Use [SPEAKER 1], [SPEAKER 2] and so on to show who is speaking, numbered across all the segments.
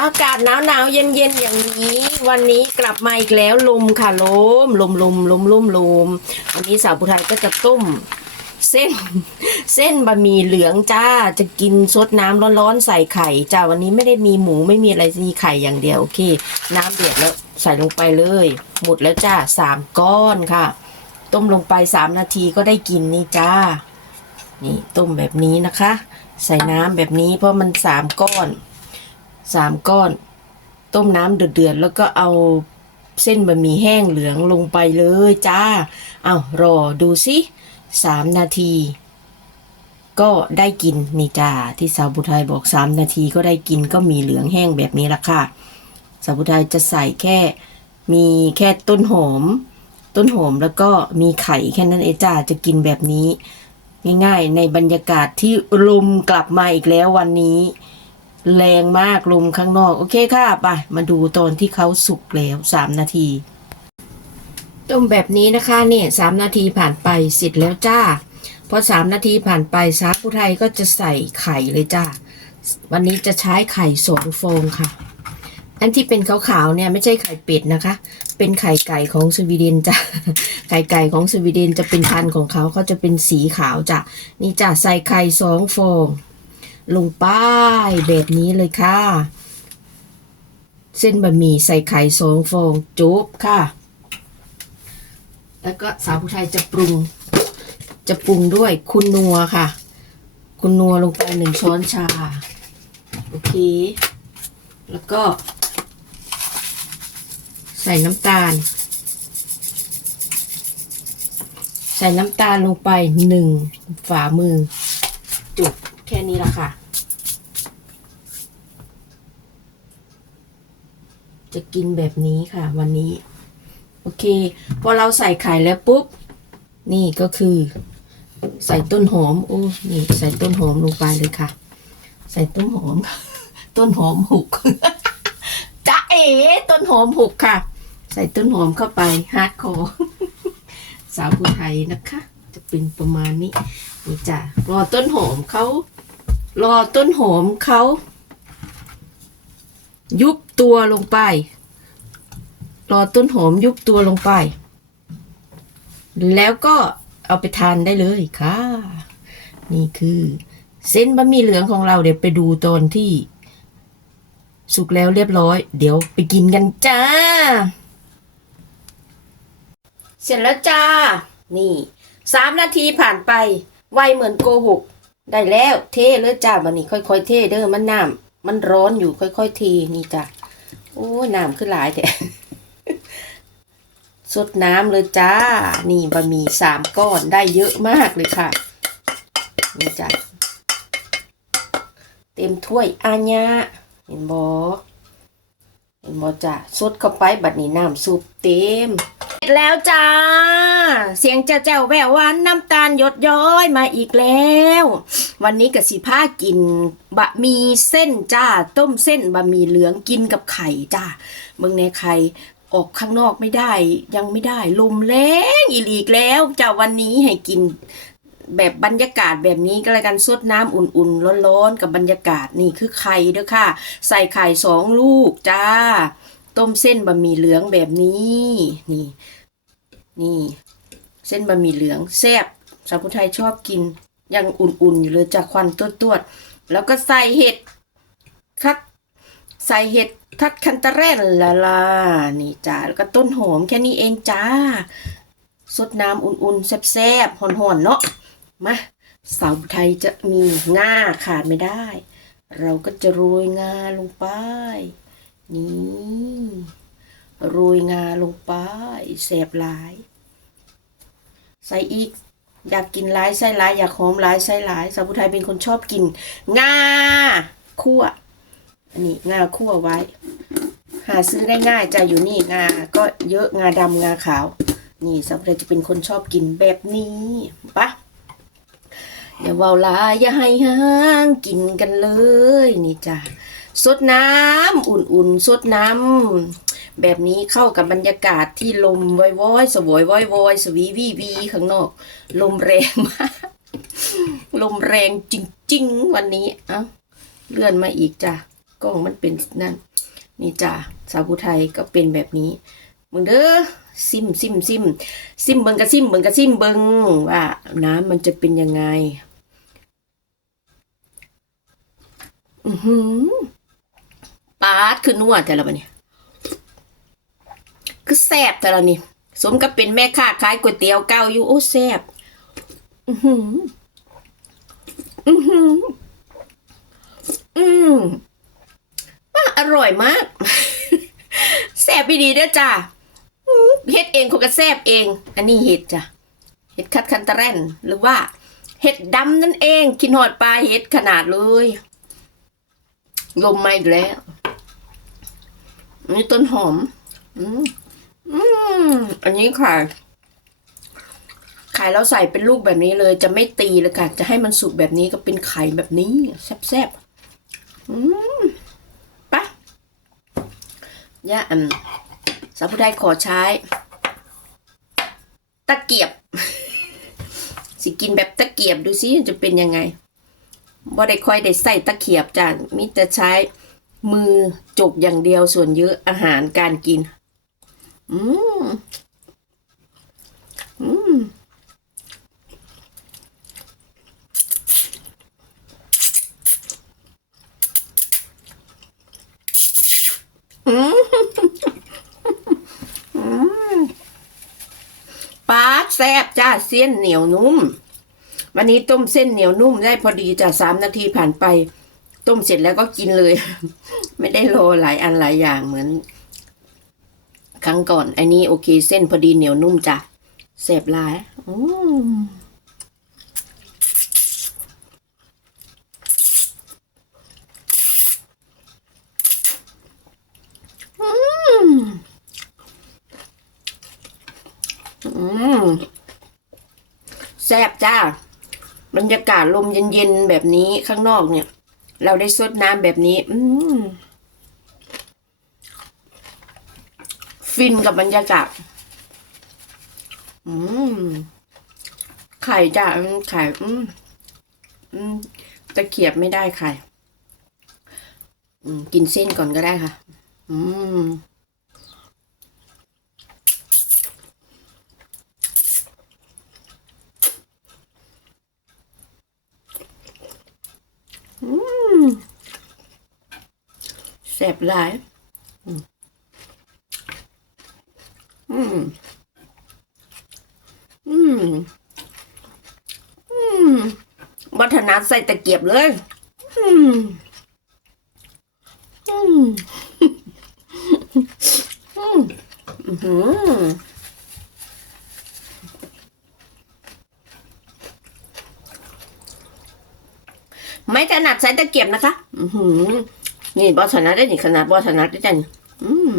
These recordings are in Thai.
[SPEAKER 1] อากาศหนาวหนาวๆเย็นเย็นๆอย่างนี้ วันนี้กลับมาอีกแล้วลมค่ะลมลมลมลมลมลมวันนี้สาวผู้ไทยก็จะต้ม เส้น เส้นบะหมี่เหลืองจ้าจะกินซดน้ำร้อนๆใส่ไข่จ้าวันนี้ไม่ได้มีหมูไม่มีอะไรมีไข่อย่างเดียวโอเค น้ำเดือดแล้วใส่ลงไปเลย หมดแล้วจ้าสามก้อนค่ะ ต้มลงไปสามนาทีก็ได้กินนี่จ้า นี่ต้มแบบนี้นะคะ ใส่น้ำแบบนี้เพราะมันสามก้อน สามก้อน ต้มน้ำเดือดๆแล้วก็เอาเส้นบะหมี่แห้งเหลืองลงไปเลยจ้า เอารอดูสิสามนาที ก็ได้กินนี่จ้าที่สาวบุไทยบอกสามนาทีก็ได้กินก็มีเหลืองแห้งแบบนี้ละค่ะ สาวบุไทยจะใส่แค่มีแค่ต้นหอม ต้นหอมแล้วก็มีไข่แค่นั้นเองจ้าจะกินแบบนี้ ง่ายๆในบรรยากาศที่ลมกลับมาอีกแล้ววันนี้ แรงมากลมข้างนอก โอเคค่ะ ไป มาดูตอนที่เขาสุกแล้วสามนาที ต้มแบบนี้นะคะเนี่ยสามนาทีผ่านไปเสร็จแล้วจ้า พอสามนาทีผ่านไปสาผู้ไทยก็จะใส่ไข่เลยจ้า วันนี้จะใช้ไข่สองฟองค่ะ อันที่เป็นขาวๆเนี่ยไม่ใช่ไข่เป็ดนะคะ เป็นไข่ไก่ของสวีเดนจ้ะ ไข่ไก่ของสวีเดนจะเป็นพันธุ์ของเขาเขาจะเป็นสีขาวจ้ะ นี่จ้ะใส่ไข่สองฟอง ลงไปแบบนี้เลยค่ะ เส้นบะหมี่ใส่ไข่สองฟองจุ๊บค่ะ แล้วก็สาวผู้ไทยจะปรุง จะปรุงด้วยคุณนัวค่ะ คุณนัวลงไปหนึ่งช้อนชา โอเค แล้วก็ ใส่น้ำตาล ใส่น้ำตาลลงไปหนึ่งฝ่ามือจุดแค่ นี้ละค่ะ จะกินแบบนี้ค่ะ วันนี้ โอเค พอเราใส่ไข่แล้วปุ๊บ นี่ก็คือ ใส่ต้นหอมโอ้นี่ ใส่ต้นหอมลงไปเลยค่ะ ใส่ต้นหอม ต้นหอมหุกจ้าเอ๋ต้นหอมหุกค่ะ ใส่ต้นหอมเข้าไปฮาร์ดคอร์สาวผู้ไทยนะคะ จะเป็นประมาณนี้นี่จ้ะรอต้นหอมเขา รอต้นหอมเขายุบตัวลงไป รอต้นหอมยุบตัวลงไป แล้วก็เอาไปทานได้เลยค่ะ นี่คือ เส้นบะหมี่เหลืองของเราเดี๋ยวไปดูตอนที่ สุกแล้วเรียบร้อย เดี๋ยวไปกินกันจ้า เสร็จแล้วจ้า นี่สามนาทีผ่านไป ไวเหมือนโกหก ได้แล้วเทเลยจ้าบันนี้ค่อย ๆ เทเด้อมันน้ำมันร้อนอยู่ค่อยๆเทนี่จ้าโอ้น้ำขึ้นหลายแต่สดน้ำเลยจ้า นี่บะหมี่สามก้อนได้เยอะมากเลยค่ะ นี่จ้ะเต็มถ้วยอาญะเห็นบอเห็นบอจ้ะสดเข้าไปบัดนี้น้ำซุปเต็ม ร็จแล้วจ้า เสียงแจ้วแววหวานน้ำตาลหยดย้อยมาอีกแล้ว วันนี้กับสีผ้ากิน บะหมี่เส้นจ้า ต้มเส้นบะหมี่เหลืองกินกับไข่จ้าเมืองในไข่ออกข้างนอกไม่ได้ ยังไม่ได้ลมแรงอีกแล้วจ้าวันนี้ให้กินแบบบรรยากาศแบบนี้ก็แล้วกันสดน้ำอุ่นๆ ร้อนๆ กับบรรยากาศนี่คือไข่เด้อค่ะ ใส่ไข่สองลูกจ้า ต้มเส้นบะหมี่เหลืองแบบนี้ นี่ นี่ เส้นบะหมี่เหลืองแซ่บสาวผู้ไทยชอบกินยังอุ่นๆอยู่เลยจากควันตัวๆแล้วก็ใส่เห็ดคัดใส่เห็ดทัดคันตะแรนละล่ะนี่จ้าแล้วก็ต้นหอมแค่นี้เองจ้าสดน้ำอุ่นๆ แซ่บๆห่อนๆ เนาะมาสาวไทยจะมีง่าขาดไม่ได้ เราก็จะโรยงาลงไป นี่โรยงาลงไปแสบหลาย ใส่อีก อยากกินหลายใส่หลาย อยากหอมหลายใส่หลาย สาวผู้ไทยเป็นคนชอบกิน งาคั่วอันนี้งาคั่วไว้ หาซื้อได้ง่ายจะอยู่นี่งา ก็เยอะงาดำงาขาว นี่สำหรับจะเป็นคนชอบกินแบบนี้ปะอย่าเวาลาอย่าให้ห้างกินกันเลย นี่จ้ะ สดน้ำอุ่นๆสดน้ำแบบนี้เข้ากับบรรยากาศที่ลมวอยๆสวยๆวอยสวีวีวีข้างนอก ลมแรงมากลมแรงจริงๆ วันนี้เอ้าเลื่อนมาอีกจ้ะกล้องมันเป็นนั่น นี่จ้ะสาวผู้ไทยก็เป็นแบบนี้มึงเด้อซิมซิมซิมซิมเบิงกระซิมเบิงกระซิมเบิงว่า น้ำมันจะเป็นยังไง อือหือ ปาดคือนัวแต่ละบันเนี่ยคือแซบแต่ละนี่สมกับเป็นแม่ค้าขายก๋วยเตี๋ยวเก้าอยู่โอ้แซบอือหืออือหืออืมว่าอร่อยมากแซบไปดีเด้อจ้าเฮ็ดเองเขาก็แซบเอง อันนี้เห็ดจ้ะเห็ดคัดคันตะแรนหรือว่า เห็ดดำนั่นเองกินหอดปลาเห็ดขนาดเลย ลมไมาอีกแล้ว อันนี้ต้นหอม อืมอืมอันนี้ค่ะไข่เราใส่เป็นลูกแบบนี้เลย จะไม่ตีเลยค่ะ จะให้มันสุกแบบนี้ก็เป็นไข่แบบนี้ แซ่บๆ อืมปะย่าอันสาวผู้ไทยขอใช้ ตะเกียบ สิกินแบบตะเกียบดูสิจะเป็นยังไงบ่ได้ค่อยได้ใส่ตะเกียบจ้ะมีแต่ใช้ มือจกอย่างเดียวส่วนเยอะอาหารการกินอืม อืมปลาแซบจ้าเส้นเหนียวนุ่ม วันนี้ต้มเส้นเหนียวนุ่มได้พอดีจ้ะสามนาทีผ่านไป ต้มเสร็จแล้วก็กินเลย ไม่ได้รอหลายอันหลายอย่างเหมือน ครั้งก่อน อันนี้โอเค เส้นพอดีเหนียวนุ่มจ้ะแสบลายอืมอืมอืมแซ่บจ้า บรรยากาศลมเย็นๆ แบบนี้ข้างนอกเนี่ย เราได้ซดน้ำแบบนี้ อืมฟินกับบรรยากาศ อืม ไข่จ้าอืมไข่อืมอืมตะเกียบไม่ได้ไข่ อืม กินเส้นก่อนก็ได้ค่ะ อืม แซ่บหลายอืมอืม อืม อืมวัฒนาใส่ตะเกียบเลย อืม อืม อืม อื้อหือไม่ถนัดใส่ตะเกียบนะคะ อือหือ นี่บอสนัดได้นี่ขนาดบอสนัดได้จังอืม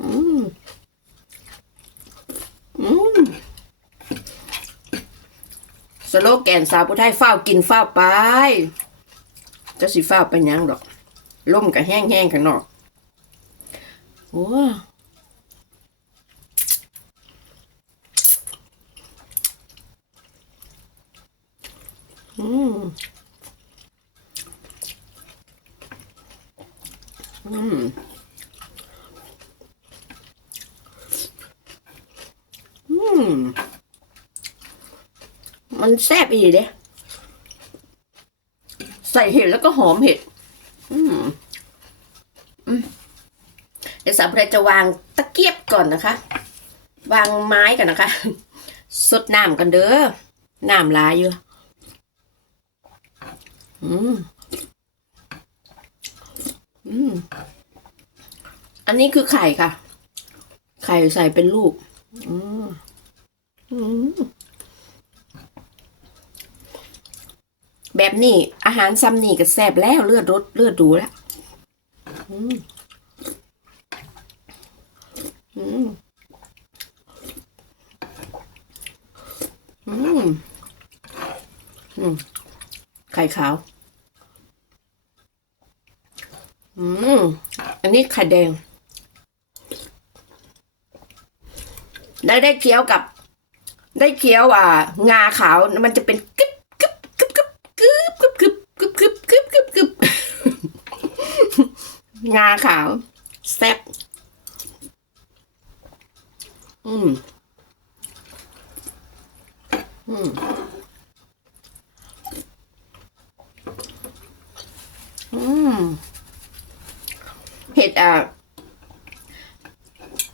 [SPEAKER 1] อืมอืมสโลแกนสาวผู้ไทยเฝ้ากินเฝ้าไปจะสิเฝ้าไปยังดอกล่มกับแห้งๆข้างนอกโอ้อืม มอืมมันแซ่บอีเด้ใส่เห็ดแล้วก็หอมเห็ด อืมอืมเดี๋ยวสาวเพรจะวางตะเกียบก่อนนะคะ วางไม้กันนะคะสดน้ำกันเด้อน้ำลายอยู่ อืม อืม อันนี้คือไข่ค่ะ ไข่ใส่เป็นลูก อืม อืม แบบนี้อาหารซ้ำนี่ก็แซ่บแล้วเลือดรสเลือดดูแล้ว อืม อืม อืม อืม ไข่ขาว อืม อันนี้ไข่แดง ได้ได้เคี้ยวกับ ได้เคี้ยวอ่างาขาว มันจะเป็นกึบกึบกึบกึบกึบกึบกึบกึบกึบกึบกึบงาขาว แซ่บอืม อืม อืม เห็ดอะ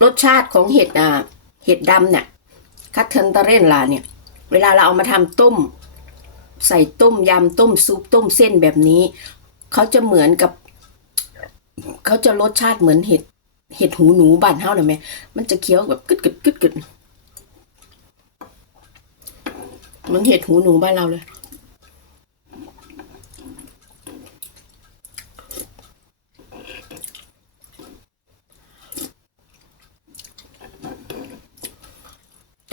[SPEAKER 1] รสชาติของเห็ดอะเห็ดดำเนี่ยคัตเทนตาเรนลาเนี่ย เวลาเราเอามาทำต้ม ใส่ต้มยำต้มซุปต้มเส้นแบบนี้ เขาจะเหมือนกับ เขาจะรสชาติเหมือนเห็ด เห็ดหูหนูบ้านเฮาหน่อยไหมมันจะเคี้ยวแบบกึดกึดกึดกึดเหมือนเห็ดหูหนูบ้านเราเลย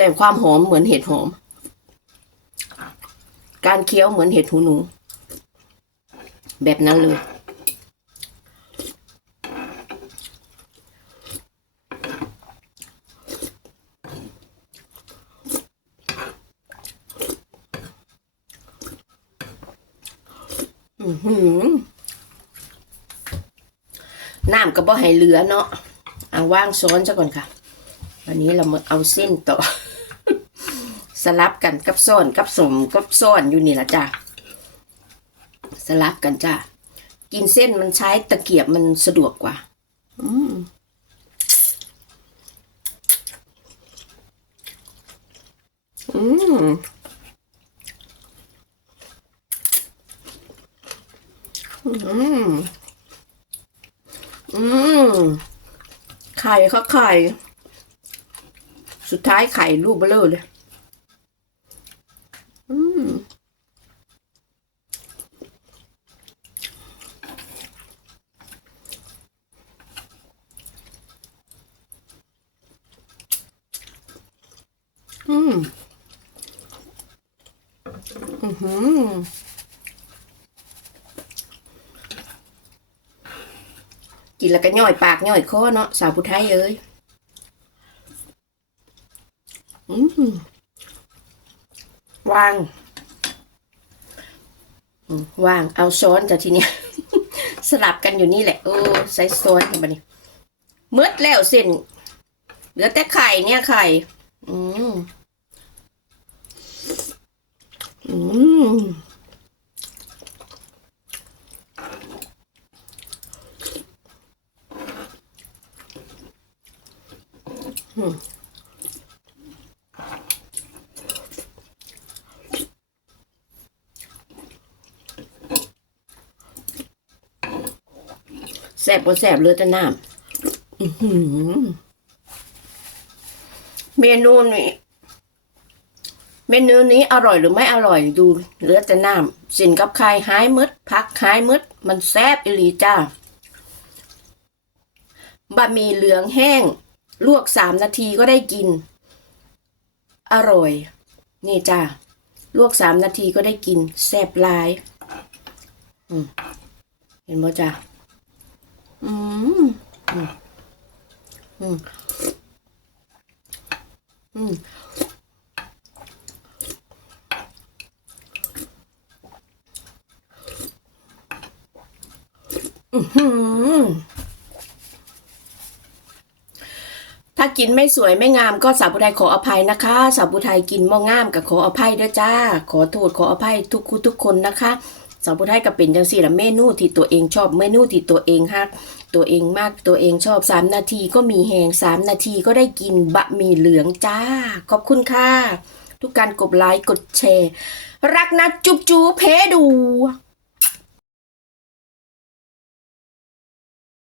[SPEAKER 1] แต่ความหอมเหมือนเห็ดหอม การเคี้ยวเหมือนเห็ดหูหนู แบบนั้นเลยอือหือน้ำก็บ่ให้เหลือเนาะ เอาว่างซ้อนซะก่อนค่ะ วันนี้เรามาเอาเส้นต่อ ลับกันกับซ้นกับสมกับซ้นอยู่นี่ละจ้ะสลับกันจ้ะกินเส้นมันใช้ตะเกียบมันสะดวกกว่า อืมอืมอืมอืมไข่ค่ะไข่ สุดท้ายไข่ลูกเบลอเลย อืม อืมอือหือกินแล้วก็ย่อยปากย่อยคอเนาะสาวผู้ไทยเอ้ยอืมวางอืมวางเอาช้อนจากทีเนี้ยสลับกันอยู่นี่แหละโอ้ใส่ซ้อนกันมานี่มืดแล้วเส้นเหลือแต่ไข่เนี่ยไข่ อืม อืมแสบก็แสบเลือแต่น้ำเมนูนี้ เมนูนี้อร่อยหรือไม่อร่อยดูเหลือแต่น้ำสินกับไข่หายมืดพักหายมืดมันแซบอิลีจ้าบะหมี่เหลืองแห้ง ลวกสามนาทีก็ได้กิน อร่อย นี่จ้าลวกสามนาทีก็ได้กิน แซบลายเห็นบ่จ้าอืมอืมอืมอืม อื้อหือ ถ้ากินไม่สวยไม่งามก็สาวบุไทยขออภัยนะคะ สาวบุไทยกินม่งามกับขออภัยด้วยจ้า ขอโทษขออภัยทุกคู่ทุกคนนะคะสาวบุไทยก็เป็นจังสี่ละเมนูที่ตัวเองชอบเมนูที่ตัวเองฮักตัวเองมากตัวเองชอบสามนาทีก็มีแหงสามนาทีก็ได้กินบะหมี่เหลืองจ้า ขอบคุณค่ะ ทุกการกดไลค์กดแชร์ รักนะจุ๊บจูเพดู